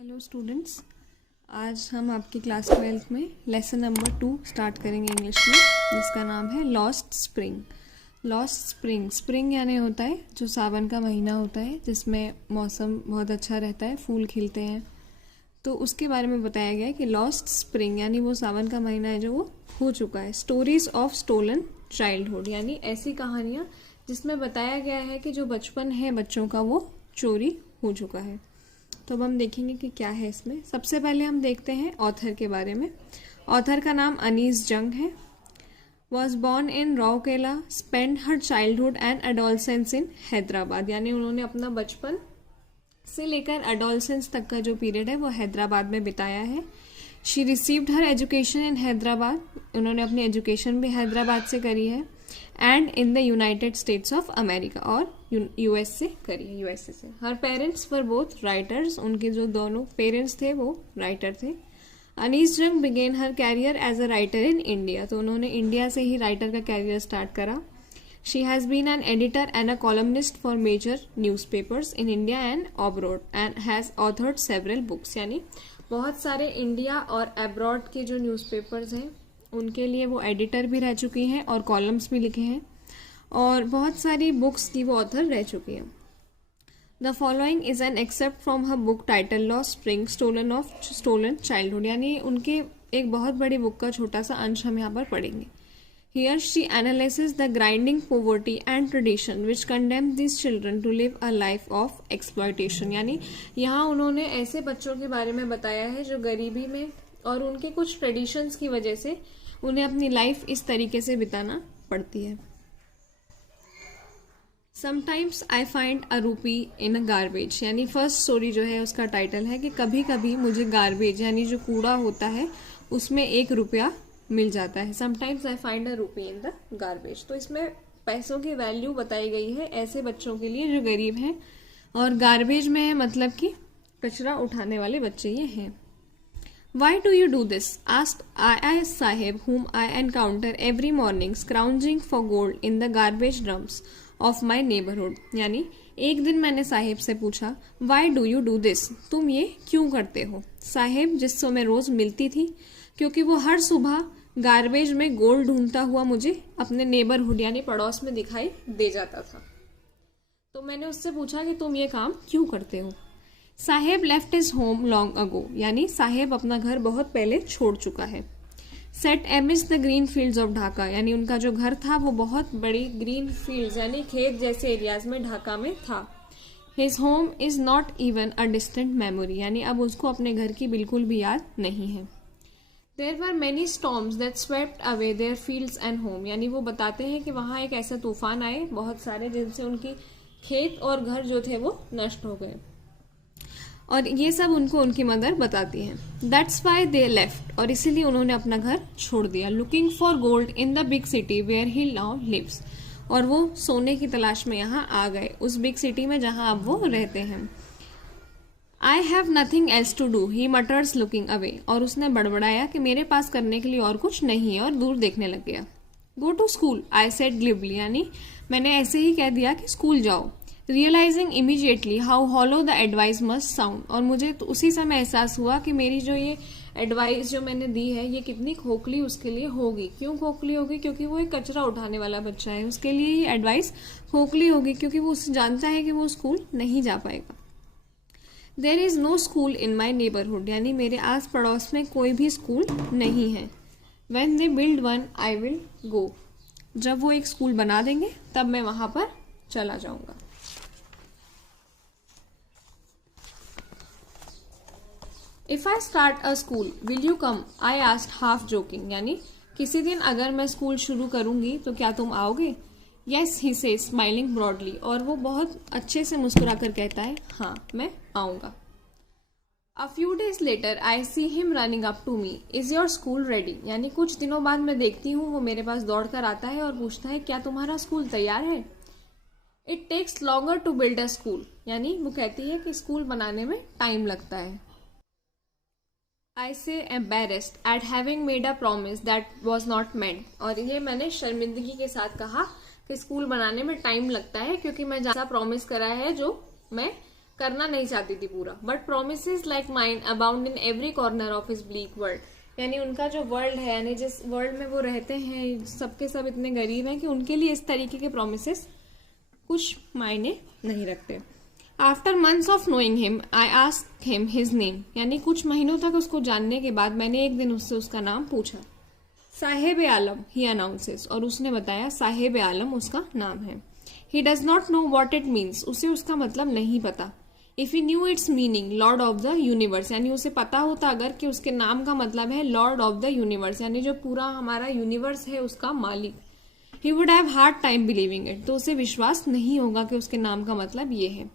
Hello students, आज हम आपकी क्लास 12th में लेसन नंबर 2 स्टार्ट करेंगे इंग्लिश में, जिसका नाम है lost spring. Lost spring, spring यानी होता है जो सावन का महीना होता है जिसमें मौसम बहुत अच्छा रहता है, फूल खिलते हैं। तो उसके बारे में बताया गया है कि लॉस्ट स्प्रिंग यानी वो सावन का महीना है जो वो हो चुका है। स्टोरीज ऑफ स्टोलन चाइल्डहुड यानी ऐसी कहानियाँ जिसमें बताया गया है कि जो बचपन है बच्चों का वो चोरी हो चुका है। तो अब हम देखेंगे कि क्या है इसमें। सबसे पहले हम देखते हैं ऑथर के बारे में। ऑथर का नाम अनीस जंग है। Was born in Rourkela, spend her childhood and adolescence in Hyderabad यानी उन्होंने अपना बचपन से लेकर एडोलसेंस तक का जो पीरियड है वो हैदराबाद में बिताया है। She received her education in Hyderabad, उन्होंने अपनी एजुकेशन भी हैदराबाद से करी है। And in the United states of America, और यूएस से करी है, यूएसए से। हर पेरेंट्स वर बोथ राइटर्स, उनके जो दोनों पेरेंट्स थे वो राइटर थे। Anees Jung begin her career as a writer in India, तो उन्होंने इंडिया से ही राइटर का कैरियर स्टार्ट करा। She has been an editor and a columnist for major newspapers in India and abroad and has authored several books यानी बहुत सारे India और अब्रॉड के जो न्यूज़पेपर्स हैं उनके लिए वो एडिटर भी रह चुकी हैं और कॉलम्स भी लिखे हैं, और बहुत सारी बुक्स की वो ऑथर रह चुकी हैं। The following is an excerpt from her book title lost spring stolen childhood यानी उनके एक बहुत बड़ी बुक का छोटा सा अंश हम यहाँ पर पढ़ेंगे। Here she analyses the grinding poverty and tradition which condemn this children to live a life of exploitation यानी यहाँ उन्होंने ऐसे बच्चों के बारे में बताया है जो गरीबी में और उनके कुछ ट्रेडिशंस की वजह से उन्हें अपनी लाइफ इस तरीके से बिताना पड़ती है। समटाइम्स आई फाइंड अ रूपी इन अ गार्बेज यानी फर्स्ट स्टोरी जो है उसका टाइटल है कि कभी कभी मुझे गार्बेज यानी जो कूड़ा होता है उसमें 1 रुपया मिल जाता है। समटाइम्स आई फाइंड अ रूपी इन द गार्बेज, तो इसमें पैसों की वैल्यू बताई गई है ऐसे बच्चों के लिए जो गरीब हैं, और गार्बेज में है मतलब कि कचरा उठाने वाले बच्चे ये हैं। Why do you do this? asked I Sahib, whom I encounter every morning scrounging for gold in the garbage dumps of my neighborhood. यानी एक दिन मैंने साहिब से पूछा Why do you do this? तुम ये क्यों करते हो? साहिब जिससे मैं रोज मिलती थी क्योंकि वो हर सुबह गार्बेज में गोल्ड ढूंढता हुआ मुझे अपने नेबरहुड यानी पड़ोस में दिखाई दे जाता था। तो मैंने उससे पूछा कि तुम ये काम क्यों करते हो। Saheb left his home long ago यानी साहेब अपना घर बहुत पहले छोड़ चुका है। Set amidst the green fields of Dhaka यानी उनका जो घर था वो बहुत बड़ी ग्रीन फील्ड्स यानी खेत जैसे एरियाज में ढाका में था। His home is not even a distant memory यानी अब उसको अपने घर की बिल्कुल भी याद नहीं है। There were many storms that swept away their fields and home यानी वो बताते हैं कि वहां एक ऐसा तूफान आए बहुत सारे जिनसे उनकी खेत और घर जो थे वो नष्ट हो गए, और ये सब उनको उनकी मदर बताती हैं। दैट्स वाई दे लेफ्ट और इसीलिए उन्होंने अपना घर छोड़ दिया। Looking for gold in the big city where he now lives और वो सोने की तलाश में यहाँ आ गए उस बिग सिटी में जहाँ अब वो रहते हैं। I have nothing else to do he mutters looking away और उसने बड़बड़ाया कि मेरे पास करने के लिए और कुछ नहीं है और दूर देखने लग गया। Go to school I said glibly यानी मैंने ऐसे ही कह दिया कि स्कूल जाओ। Realising immediately how hollow the advice must sound और मुझे तो उसी समय एहसास हुआ कि मेरी जो ये एडवाइस जो मैंने दी है ये कितनी खोखली उसके लिए होगी। क्यों खोखली होगी? क्योंकि वो एक कचरा उठाने वाला बच्चा है, उसके लिए ये एडवाइस खोखली होगी क्योंकि वो जानता है कि वो स्कूल नहीं जा पाएगा। There is no school in my neighbourhood यानी मेरे आस पड़ोस में कोई भी स्कूल नहीं है। When they build one I will go, जब वो एक स्कूल बना देंगे तब मैं वहां पर चला जाऊंगा। If I start a school will you come I asked half joking यानी किसी दिन अगर मैं स्कूल शुरू करूंगी तो क्या तुम आओगे? यस ही से स्माइलिंग ब्रॉडली और वो बहुत अच्छे से मुस्कुरा कर कहता है हाँ मैं आऊंगा। A few days later I see him running up to me is your school ready यानी कुछ दिनों बाद मैं देखती हूँ वो मेरे पास दौड़ कर आता है और पूछता है क्या तुम्हारा स्कूल तैयार है? It takes longer to build a school यानी वो कहती है कि स्कूल बनाने में टाइम लगता है। I say embarrassed at having made a promise that was not meant और ये मैंने शर्मिंदगी के साथ कहा कि स्कूल बनाने में टाइम लगता है क्योंकि मैं जैसा प्रॉमिस करा है जो मैं करना नहीं चाहती थी पूरा। But promises like mine abound in every corner of his bleak world, यानी उनका जो वर्ल्ड है, यानी जिस वर्ल्ड में वो रहते हैं, सबके सब इतने गरीब हैं कि उनके लिए इस तरीके के प्रोमिसेस कुछ मायने नहीं रखते। After months of knowing him I asked him his name, यानी कुछ महीनों तक उसको जानने के बाद मैंने एक दिन उससे उसका नाम पूछा। साहेब आलम ही अनाउंसेस, और उसने बताया साहेब आलम उसका नाम है। He does not know what it means, उसे उसका मतलब नहीं पता। If he new it's meaning Lord of the universe, यानी उसे पता होता अगर कि उसके नाम का मतलब है लॉर्ड ऑफ द यूनिवर्स, यानी जो पूरा हमारा यूनिवर्स है उसका मालिक, he would have hard time believing it, तो उसे विश्वास नहीं होगा कि उसके नाम का मतलब ये है।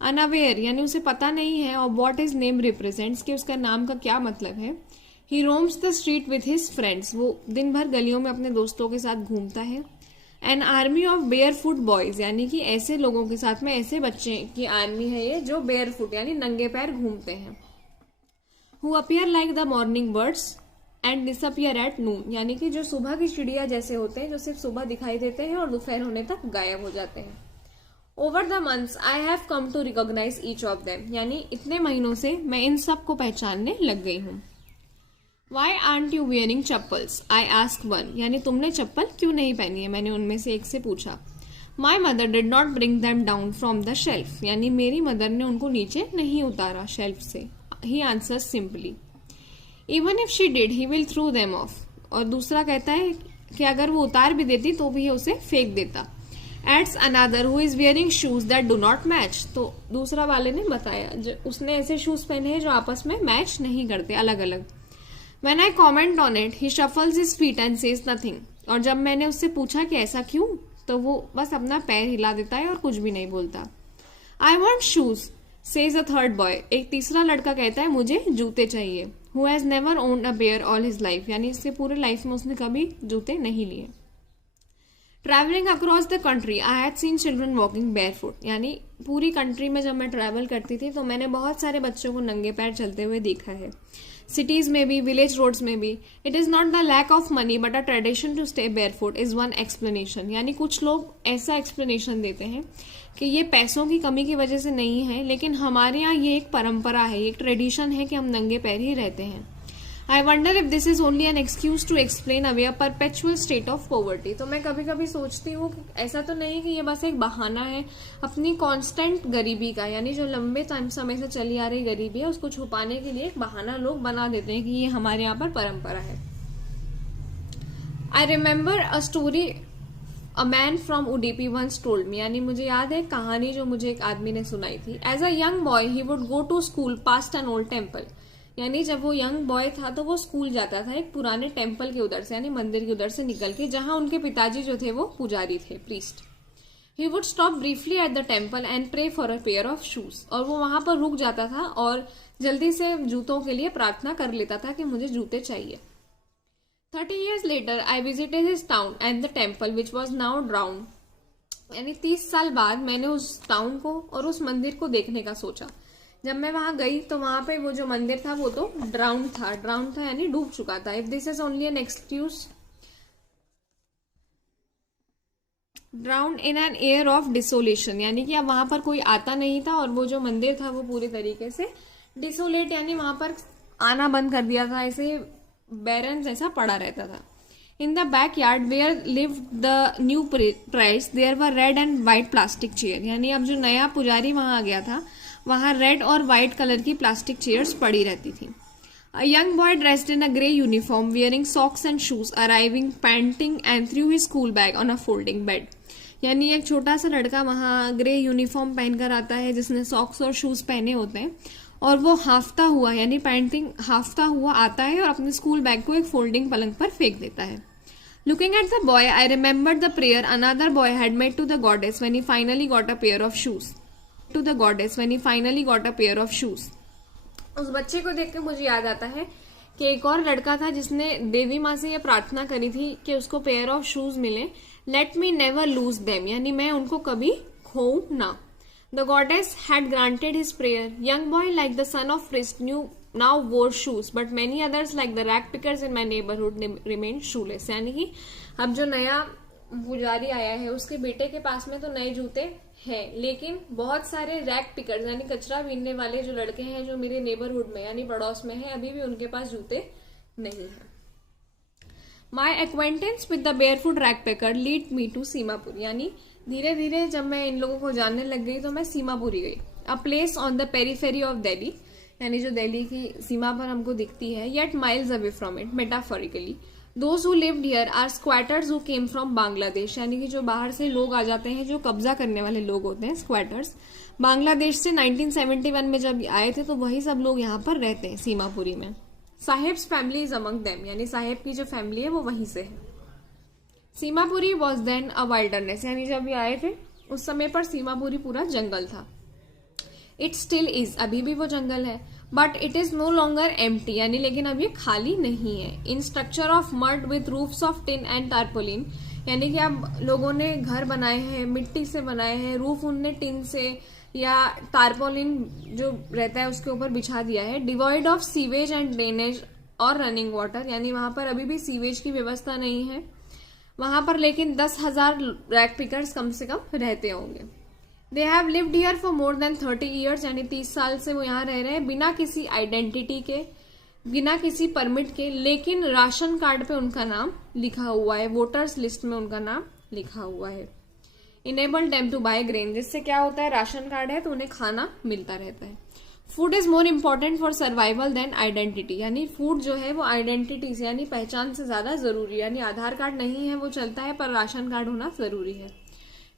अनअवेयर, यानी उसे पता नहीं है और व्हाट हिज नेम रिप्रेजेंट्स, कि उसका नाम का क्या मतलब है। He roams the street with his friends, वो दिन भर गलियों में अपने दोस्तों के साथ घूमता है। An army of bear foot boys, यानी कि ऐसे लोगों के साथ में ऐसे बच्चे की आर्मी है ये जो बेयर फुट यानी नंगे पैर घूमते हैं। Who appear like the morning birds and disappear at noon, यानी कि जो सुबह की चिड़िया जैसे होते हैं जो सिर्फ सुबह दिखाई देते हैं और दोपहर होने तक गायब हो जाते हैं। Over the months I have come to recognise each of them, यानी इतने महीनों से मैं इन सब को पहचानने लग गई हूँ। Why aren't you wearing chappals? I asked one, यानी तुमने चप्पल क्यों नहीं पहनी है, मैंने उनमें से एक से पूछा। My mother did not bring them down from the shelf, यानी मेरी मदर ने उनको नीचे नहीं उतारा शेल्फ से। He answers simply. Even if she did, he will throw them off. और दूसरा कहता है कि अगर वो उतार भी देती तो भी उसे फेंक देता। Adds another who is wearing shoes that do not match, तो दूसरा वाले ने बताया उसने ऐसे शूज पहने हैं जो आपस में मैच नहीं करते, अलग अलग। When I comment on it, he shuffles his feet and says nothing. और जब मैंने उससे पूछा कि ऐसा क्यों, तो वो बस अपना पैर हिला देता है और कुछ भी नहीं बोलता। I want shoes, says a third boy. एक तीसरा लड़का कहता है मुझे जूते चाहिए। Who has never owned a pair all his life, यानी इससे पूरे लाइफ में उसने कभी जूते नहीं लिए। Travelling across the country I had seen children walking barefoot, यानी पूरी कंट्री में जब मैं ट्रैवल करती थी तो मैंने बहुत सारे बच्चों को नंगे पैर चलते हुए देखा है। सिटीज में भी, विलेज रोड्स में भी। It is not the lack of money but a tradition to stay barefoot is one explanation, यानी कुछ लोग ऐसा एक्सप्लेनेशन देते हैं कि ये पैसों की कमी की वजह से नहीं है, लेकिन हमारे यहाँ ये एक परंपरा है, एक ट्रेडिशन है कि हम नंगे पैर ही रहते हैं। I wonder if this is only an excuse to explain away a perpetual state of poverty, तो मैं कभी कभी सोचती हूँ कि ऐसा तो नहीं कि ये बस एक बहाना है अपनी कांस्टेंट गरीबी का, यानी जो लंबे टाइम समय से चली आ रही गरीबी है उसको छुपाने के लिए एक बहाना लोग बना देते हैं कि ये हमारे यहाँ पर परंपरा है। I remember a story a man from Udupi once told me, यानी मुझे याद है कहानी जो मुझे एक आदमी ने सुनाई थी। As a young boy he would go to school past an old temple, यानी जब वो यंग बॉय था तो वो स्कूल जाता था एक पुराने टेम्पल के उधर से, यानी मंदिर के उधर से निकल के, जहां उनके पिताजी जो थे वो पुजारी थे, priest. He would stop briefly at the temple and pray for a pair of shoes, और वो वहां पर रुक जाता था और जल्दी से जूतों के लिए प्रार्थना कर लेता था कि मुझे जूते चाहिए। 30 years later I visited his town and the temple which was now drowned, यानी 30 साल बाद मैंने उस टाउन को और उस मंदिर को देखने का सोचा। जब मैं वहां गई तो वहां पे वो जो मंदिर था वो तो ड्राउन था यानी डूब चुका था। If this is only an excuse, drown in an air of desolation, यानी कि अब वहां पर कोई आता नहीं था और वो जो मंदिर था वो पूरी तरीके से डिसोलेट, यानी वहां पर आना बंद कर दिया था, ऐसे बैरन जैसा पड़ा रहता था। In the backyard where live the new priest there were red and white plastic chair, यानी अब जो नया पुजारी वहां आ गया था वहां रेड और व्हाइट कलर की प्लास्टिक चेयर्स पड़ी रहती थी। अ young boy dressed in a grey uniform wearing socks and shoes arriving painting and through his school bag on a folding bed, यानी एक छोटा सा लड़का वहां ग्रे यूनिफॉर्म पहनकर आता है जिसने सॉक्स और शूज पहने होते हैं, और वो हाफता हुआ यानी पैंटिंग हाफता हुआ आता है और अपने स्कूल बैग को एक फोल्डिंग पलंग पर फेंक देता है। Looking at the boy, I remembered the prayer another boy had made to the goddess when he finally got a pair of shoes. To the goddess when he finally got a pair of shoes. उस बच्चे को देख के मुझे याद आता है कि एक और लड़का था जिसने देवी माँ से ये प्रार्थना करी थी कि उसको पेयर ऑफ शूज मिले। Let me never lose them, यानी मैं उनको कभी खोऊं ना। The goddess had granted his prayer. Young boy like the son of priest now wore shoes, but many others like the rag pickers in my neighborhood remained shoeless. यानी कि अब जो नया पुजारी आया है उसके बेटे के पास में तो नए जूते हैं, लेकिन बहुत सारे रैक पिकर्स यानी कचरा बीनने वाले जो लड़के हैं जो मेरे नेबरहुड में यानी पड़ोस में है, अभी भी उनके पास जूते नहीं है। My acquaintance with the barefoot rag picker lead me to Seemapur, यानी धीरे धीरे जब मैं इन लोगों को जानने लग गई तो मैं सीमापुरी गई। A place on the periphery of Delhi, यानी जो दिल्ली की सीमा पर हमको दिखती है, yet miles away from it metaphorically. Those who lived here are squatters who came from Bangladesh, यानी कि जो बाहर से लोग आ जाते हैं, जो कब्जा करने वाले लोग होते हैं, स्क्वाटर्स। बांग्लादेश से 1971 में जब आए थे तो वही सब लोग यहाँ पर रहते हैं सीमापुरी में। Saheb's family is among them, यानी साहेब की जो फैमिली है वो वहीं से है। Seemapuri was then a wilderness, यानी जब ये आए थे उस समय पर सीमापुरी पूरा जंगल था। इट स्टिल इज, अभी भी वो जंगल है, but it is no longer empty, यानी लेकिन अब ये खाली नहीं है। In structure of mud with roofs of tin and tarpaulin, यानी कि अब लोगों ने घर बनाए हैं, मिट्टी से बनाए हैं, रूफ उनने टिन से या टारपोलिन जो रहता है उसके ऊपर बिछा दिया है। Devoid of sewage and drainage और रनिंग वाटर, यानी वहां पर अभी भी सीवेज की व्यवस्था नहीं है वहां पर, लेकिन 10,000 रैक पिकर्स कम से कम रहते होंगे। They have lived here for more than 30 years, यानी 30 साल से वो यहाँ रह रहे हैं बिना किसी आइडेंटिटी के, बिना किसी परमिट के, लेकिन राशन कार्ड पे उनका नाम लिखा हुआ है, वोटर्स लिस्ट में उनका नाम लिखा हुआ है। Enable them to buy grain, जिससे क्या होता है, राशन कार्ड है तो उन्हें खाना मिलता रहता है। Food is more important for survival than identity, यानी फूड जो है वो आइडेंटिटी से यानी पहचान से ज्यादा जरूरी है, यानी आधार कार्ड नहीं है वो चलता है पर राशन कार्ड होना जरूरी है।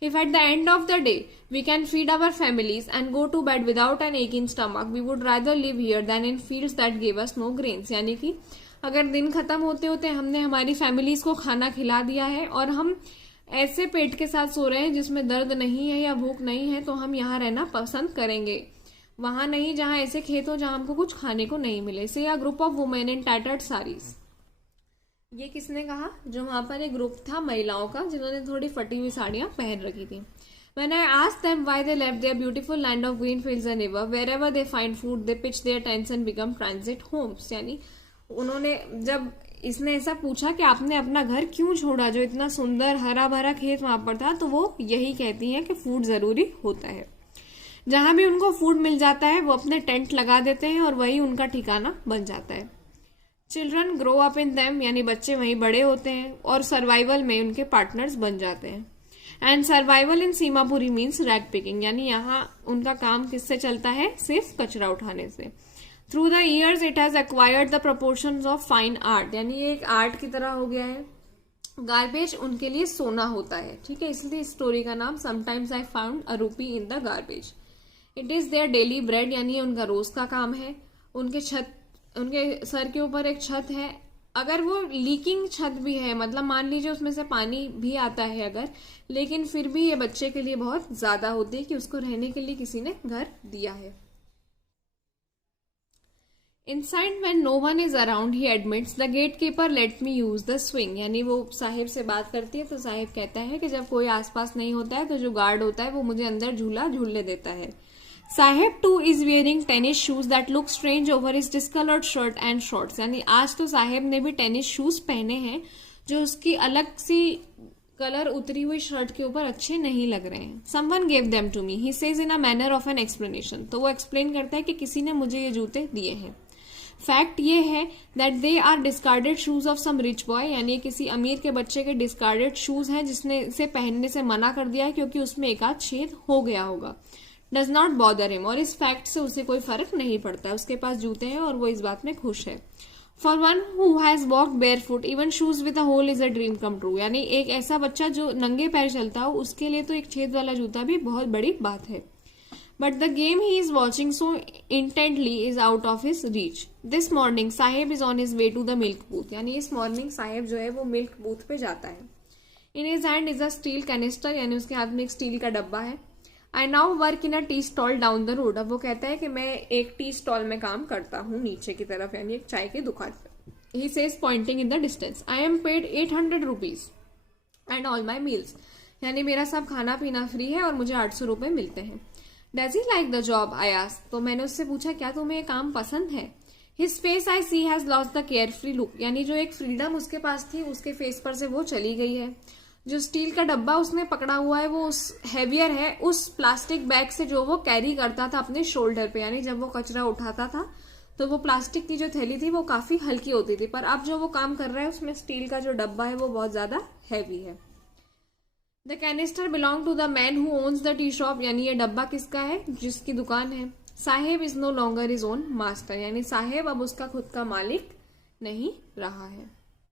If at the end of the day we can feed our families and go to bed without an aching stomach, we would rather live here than in fields that gave us no grains, यानी कि अगर दिन खत्म होते होते हमने हमारी families को खाना खिला दिया है और हम ऐसे पेट के साथ सो रहे हैं जिसमें दर्द नहीं है या भूख नहीं है, तो हम यहाँ रहना पसंद करेंगे, वहां नहीं जहां ऐसे खेत हो जहां हमको कुछ खाने को नहीं मिले। से a group of women in tattered saris, ये किसने कहा, जो वहां पर एक ग्रुप था महिलाओं का जिन्होंने थोड़ी फटी हुई साड़ियां पहन रखी थी। When I asked them why they left their beautiful land of green fields and river, wherever they find food, they pitch their tents and become transit homes, यानी उन्होंने जब इसने ऐसा पूछा कि आपने अपना घर क्यों छोड़ा जो इतना सुंदर हरा भरा खेत वहां पर था, तो वो यही कहती हैं कि फूड जरूरी होता है। जहां भी उनको फूड मिल जाता है वो अपने टेंट लगा देते हैं और वही उनका ठिकाना बन जाता है। Children grow up in them, यानी बच्चे वहीं बड़े होते हैं और सर्वाइवल में उनके पार्टनर्स बन जाते हैं। And survival in Seemapuri means rag picking, यानी यहाँ उनका काम किससे चलता है, सिर्फ कचरा उठाने से। Through the years it has acquired the proportions of fine art, यानी ये एक आर्ट की तरह हो गया है। गार्बेज उनके लिए सोना होता है, ठीक है, इसलिए इस स्टोरी का नाम समटाइम्स आई फाउंड अ रूपी in the garbage. It is their daily bread, यानी ये उनका रोज का काम है। उनके सर के ऊपर एक छत है, अगर वो लीकिंग छत भी है, मतलब मान लीजिए उसमें से पानी भी आता है अगर, लेकिन फिर भी ये बच्चे के लिए बहुत ज्यादा होती है कि उसको रहने के लिए किसी ने घर दिया है। Inside when no one is around he admits the gate keeper let me use the swing, यानी वो साहिब से बात करती है तो साहिब कहता है कि जब कोई आसपास नहीं होता है तो जो गार्ड होता है वो मुझे अंदर झूला झूलने देता है। Saheb too is wearing tennis shoes that look strange over his discoloured shirt and shorts, यानी आज तो साहेब ने भी टेनिस शूज पहने हैं जो उसकी अलग सी कलर उतरी हुई शर्ट के ऊपर अच्छे नहीं लग रहे हैं। Someone gave them to me, he says in a manner of an explanation, तो वो एक्सप्लेन करता है कि किसी ने मुझे ये जूते दिए हैं। फैक्ट ये है that they are discarded shoes of some rich boy, यानी किसी अमीर के बच्चे के डिस्कार्डेड शूज हैं जिसने इसे पहनने से मना कर दिया है क्योंकि उसमें एक आध छेद हो गया होगा। डज नॉट बॉदर हिम, और इस फैक्ट से उसे कोई फर्क नहीं पड़ता, उसके पास जूते हैं और वो इस बात में खुश है। For one who has walked barefoot even shoes with a hole is a dream come true, यानी एक ऐसा बच्चा जो नंगे पैर चलता हो उसके लिए तो एक छेद वाला जूता भी बहुत बड़ी बात है। But the game he is watching so intently is out of his reach. This morning Saheb is on his way to the milk booth, यानी इस मॉर्निंग साहेब जो है वो मिल्क बूथ पे जाता है। In his hand is a steel canister, यानी उसके हाथ में एक स्टील का डब्बा है। I now work in a tea stall down the road, अब वो कहता है कि मैं एक टी स्टॉल में काम करता हूँ नीचे की तरफ, यानी एक चाय की दुकान पे। He says pointing in the distance, I am paid 800 rupees and all my meals, यानी मेरा सब खाना पीना फ्री है और मुझे 800 रुपए मिलते हैं। Does he like the job I asked, तो मैंने उससे पूछा क्या तुम्हें ये काम पसंद है। His face I see has lost the carefree look, यानी जो एक फ्रीडम उसके पास थी उसके फेस पर से वो चली गई है। जो स्टील का डब्बा उसने पकड़ा हुआ है वो उस हैवियर है उस प्लास्टिक बैग से जो वो कैरी करता था अपने शोल्डर पे, यानी जब वो कचरा उठाता था तो वो प्लास्टिक की जो थैली थी वो काफी हल्की होती थी, पर अब जो वो काम कर रहा है उसमें स्टील का जो डब्बा है वो बहुत ज्यादा हैवी है। The canister belong to the man who owns the tea shop, यानी ये डब्बा किसका है, जिसकी दुकान है। Saheb is no longer his own master, यानी साहेब अब उसका खुद का मालिक नहीं रहा है।